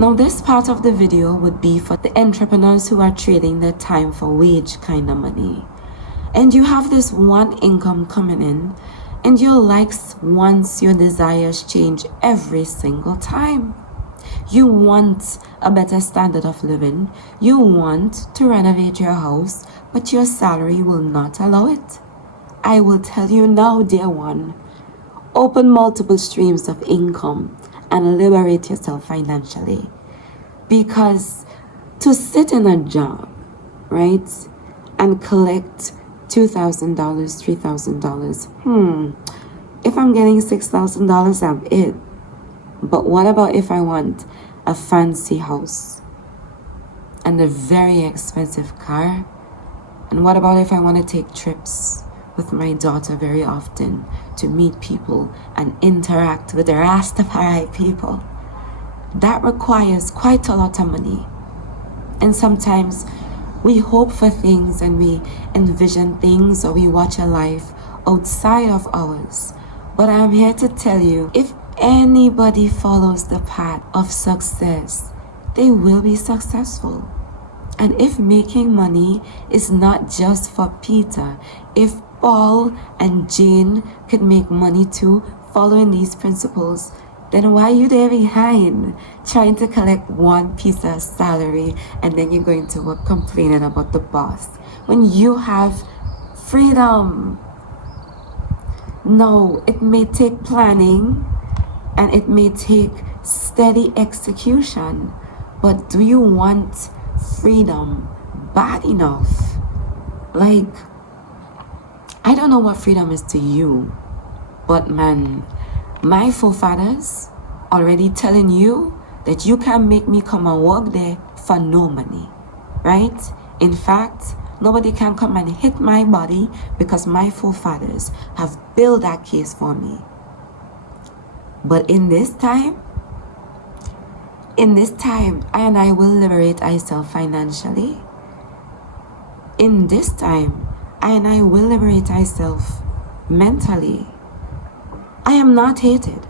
Now this part of the video would be for the entrepreneurs who are trading their time for wage kind of money. And you have this one income coming in, and your likes, wants, your desires change every single time. You want a better standard of living. You want to renovate your house, but your salary will not allow it. I will tell you now, dear one, open multiple streams of income and liberate yourself financially. Because to sit in a job, right, and collect $2,000, $3,000, if I'm getting $6,000, I'm it. But what about if I want a fancy house and a very expensive car? And what about if I want to take trips with my daughter very often to meet people and interact with the Rastafari people? That requires quite a lot of money. And sometimes we hope for things and we envision things, or we watch a life outside of ours. But I'm here to tell you, if anybody follows the path of success, they will be successful. And if making money is not just for Peter, if Paul and Jane could make money too, following these principles, then why are you there behind trying to collect one piece of salary and then you're going to work complaining about the boss when you have freedom? No, it may take planning and it may take steady execution, but do you want freedom bad enough? Like, I don't know what freedom is to you, but man, my forefathers already telling you that you can't make me come and work there for no money, right? In fact, nobody can come and hit my body because my forefathers have built that case for me. But in this time, I and I will liberate ourselves financially. In this time, I and I will liberate ourselves mentally. I am not hated.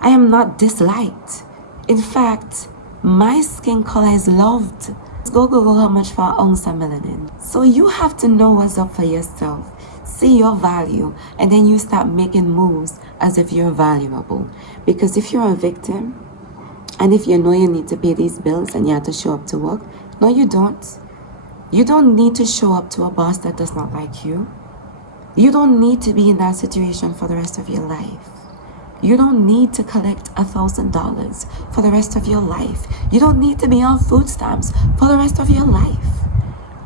I am not disliked. In fact, my skin color is loved. Go Google how much for an ounce of melanin. So you have to know what's up for yourself. See your value, and then you start making moves as if you're valuable. Because if you're a victim, and if you know you need to pay these bills and you have to show up to work, no, you don't. You don't need to show up to a boss that does not like you. You don't need to be in that situation for the rest of your life. You don't need to collect $1,000 for the rest of your life. You don't need to be on food stamps for the rest of your life.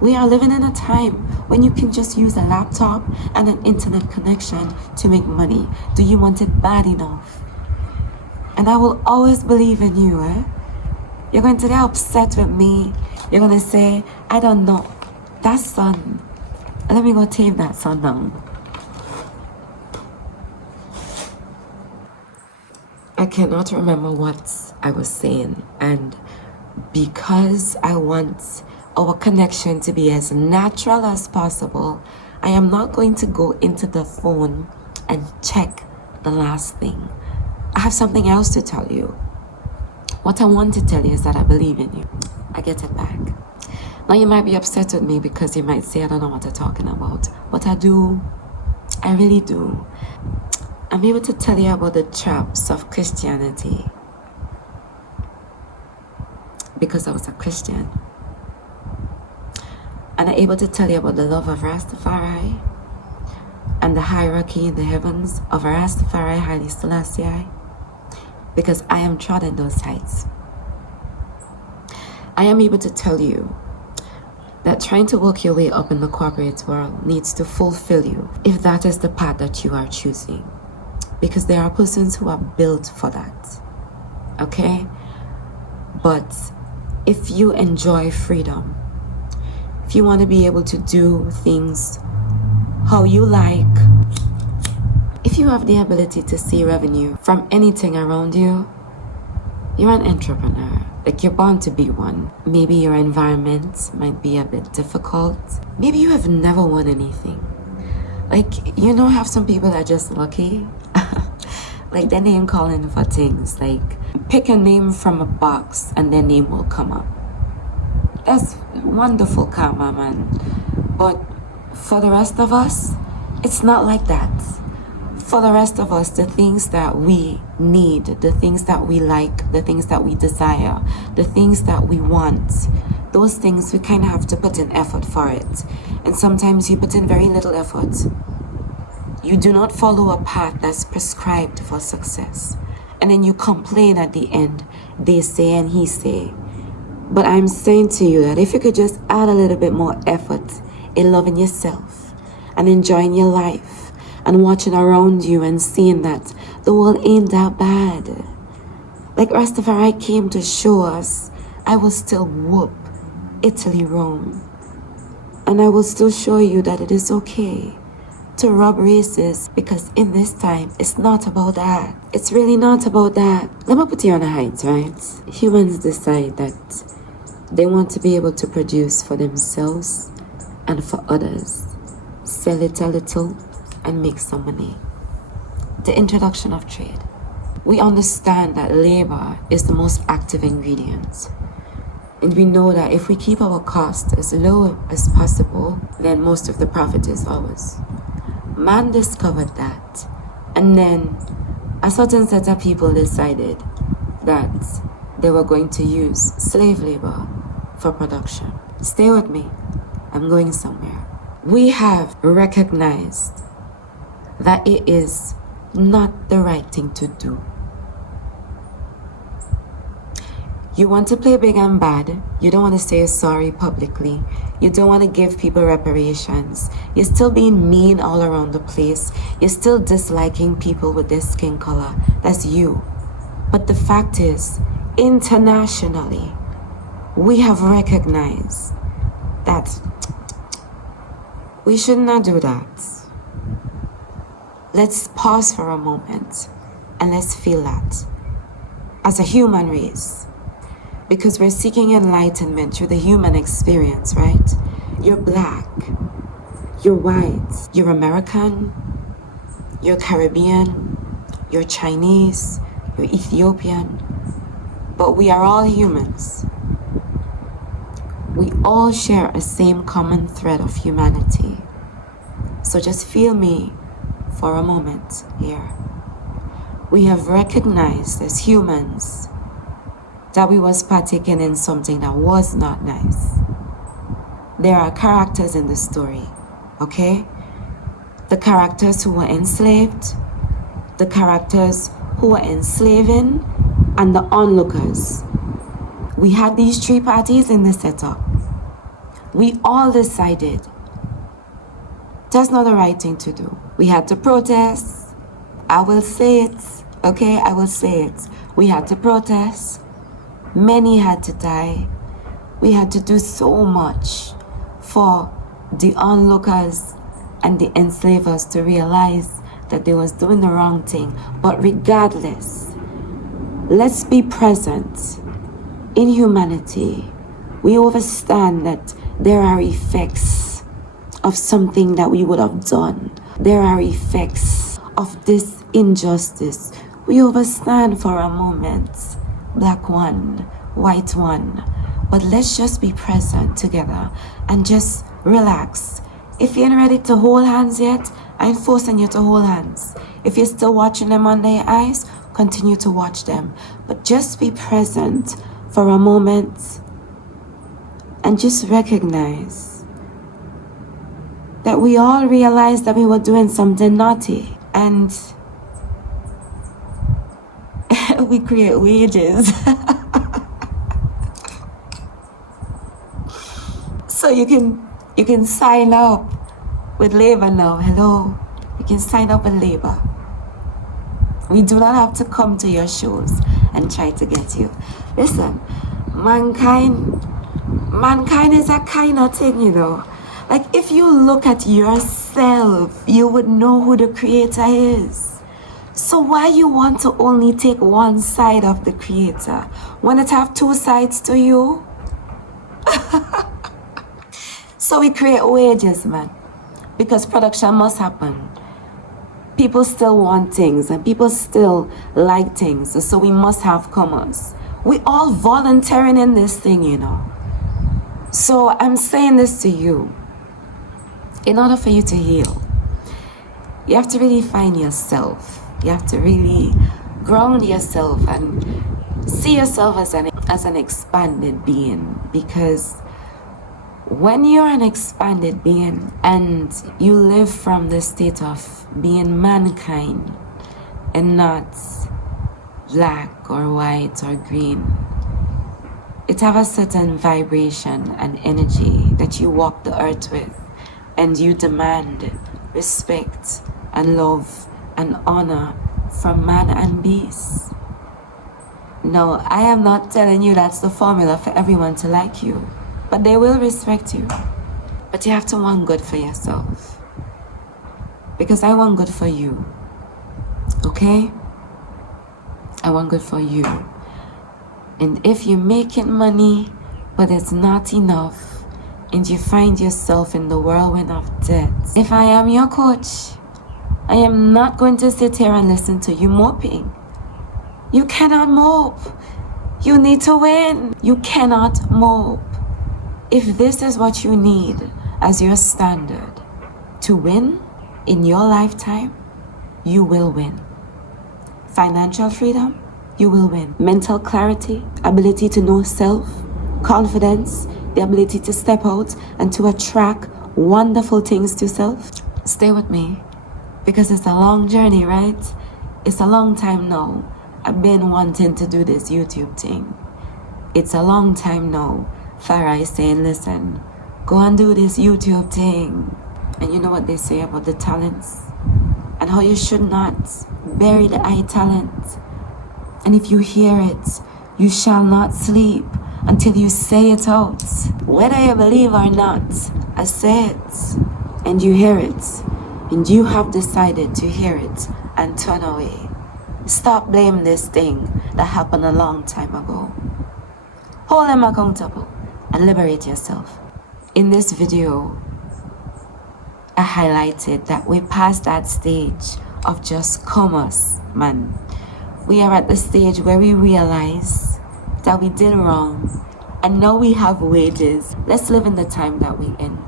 We are living in a time when you can just use a laptop and an internet connection to make money. Do you want it bad enough? And I will always believe in you, eh? You're going to get upset with me. You're going to say, I don't know. That sun. Let me go tame that sun down. I cannot remember what I was saying, and because I want our connection to be as natural as possible, I am not going to go into the phone and check the last thing. I have something else to tell you. What I want to tell you is that I believe in you. I get it back. Now you might be upset with me because you might say I don't know what I'm talking about, but I do. I really do. I'm able to tell you about the traps of Christianity because I was a Christian. And I'm able to tell you about the love of Rastafari and the hierarchy in the heavens of Rastafari, Haile, Selassie, because I am trodden those heights. I am able to tell you that trying to work your way up in the corporate world needs to fulfill you if that is the path that you are choosing. Because there are persons who are built for that, okay? But if you enjoy freedom, if you want to be able to do things how you like, if you have the ability to see revenue from anything around you, you're an entrepreneur. Like, you're bound to be one. Maybe your environment might be a bit difficult. Maybe you have never won anything. Like, you know, have some people that are just lucky. Like, they're name calling for things. Like, Pick a name from a box and their name will come up. That's wonderful karma, man. But for the rest of us, it's not like that. For the rest of us, the things that we need, the things that we like, the things that we desire, the things that we want, those things we kind of have to put in effort for it. And sometimes you put in very little effort. You do not follow a path that's prescribed for success. And then you complain at the end, they say and he say. But I'm saying to you that if you could just add a little bit more effort in loving yourself and enjoying your life, and watching around you and seeing that the world ain't that bad. Like Rastafari came to show us, I will still whoop Italy, Rome. And I will still show you that it is okay to rub races, because in this time, it's not about that. It's really not about that. Let me put you on a height, right? Humans decide that they want to be able to produce for themselves and for others. Sell it a little and make some money. The introduction of trade. We understand that labor is the most active ingredient. And we know that if we keep our cost as low as possible, then most of the profit is ours. Man discovered that. And then a certain set of people decided that they were going to use slave labor for production. Stay with me. I'm going somewhere. We have recognized that it is not the right thing to do. You want to play big and bad. You don't want to say sorry publicly. You don't want to give people reparations. You're still being mean all around the place. You're still disliking people with their skin color. That's you. But the fact is, internationally, we have recognized that we should not do that. Let's pause for a moment and let's feel that as a human race, because we're seeking enlightenment through the human experience, right? You're black, you're white, you're American, you're Caribbean, you're Chinese, you're Ethiopian, but we are all humans. We all share a same common thread of humanity. So just feel me for a moment here. We have recognized as humans that we was partaking in something that was not nice. There are characters in the story, okay? The characters who were enslaved, the characters who were enslaving, and the onlookers. We had these three parties in the setup. We all decided that's not the right thing to do. We had to protest. I will say it, okay? I will say it. We had to protest. Many had to die. We had to do so much for the onlookers and the enslavers to realize that they was doing the wrong thing. But regardless, let's be present in humanity. We understand that there are effects of something that we would have done. There are effects of this injustice. We understand for a moment, black one, white one, but let's just be present together and just relax. If you ain't ready to hold hands yet, I ain't forcing you to hold hands. If you're still watching them under your eyes, continue to watch them, but just be present for a moment and just recognize that we all realized that we were doing something naughty, and we create wages. So you can sign up with labor now. Hello, you can sign up with labor. We do not have to come to your shows and try to get you. Listen, mankind is a kind of thing, you know. Like, if you look at yourself, you would know who the creator is. So why you want to only take one side of the creator when it have two sides to you? So we create wages, man, because production must happen. People still want things and people still like things. So we must have commerce. We all volunteering in this thing, you know. So I'm saying this to you. In order for you to heal, you have to really find yourself. You have to really ground yourself and see yourself as an expanded being. Because when you're an expanded being and you live from the state of being mankind and not black or white or green, it have a certain vibration and energy that you walk the earth with, and you demand respect and love and honor from man and beast. No, I am not telling you that's the formula for everyone to like you, but they will respect you. But you have to want good for yourself, because I want good for you, okay? I want good for you. And if you're making money but it's not enough, and you find yourself in the whirlwind of debt, if I am your coach, I am not going to sit here and listen to you moping. You cannot mope. You need to win. You cannot mope. If this is what you need as your standard to win in your lifetime, you will win. Financial freedom, you will win. Mental clarity, ability to know self, confidence, the ability to step out and to attract wonderful things to self. Stay with me, because it's a long journey, right? It's a long time now. I've been wanting to do this YouTube thing. It's a long time now. Farah is saying, listen, go and do this YouTube thing. And you know what they say about the talents? And how you should not bury the eye talent. And if you hear it, you shall not sleep until you say it out. Whether you believe or not, I say it. And you hear it. And you have decided to hear it and turn away. Stop blaming this thing that happened a long time ago. Hold them accountable and liberate yourself. In this video, I highlighted that we passed that stage of just commerce, man. We are at the stage where we realize that we did wrong, and now we have wages. Let's live in the time that we're in.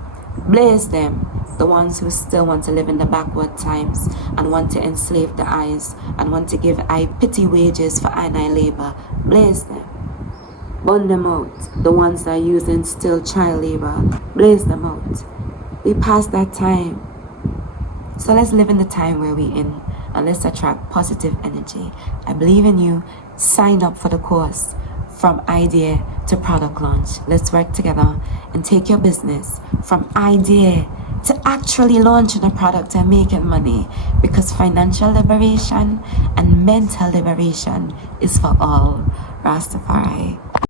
Blaze them, the ones who still want to live in the backward times and want to enslave the eyes and want to give I pity wages for I labor. Blaze them. Burn them out, the ones that are using still child labor. Blaze them out. We passed that time. So let's live in the time where we're in, and let's attract positive energy. I believe in you. Sign up for the course from idea to product launch. Let's work together and take your business from idea to actually launching a product and making money, because financial liberation and mental liberation is for all. Rastafari.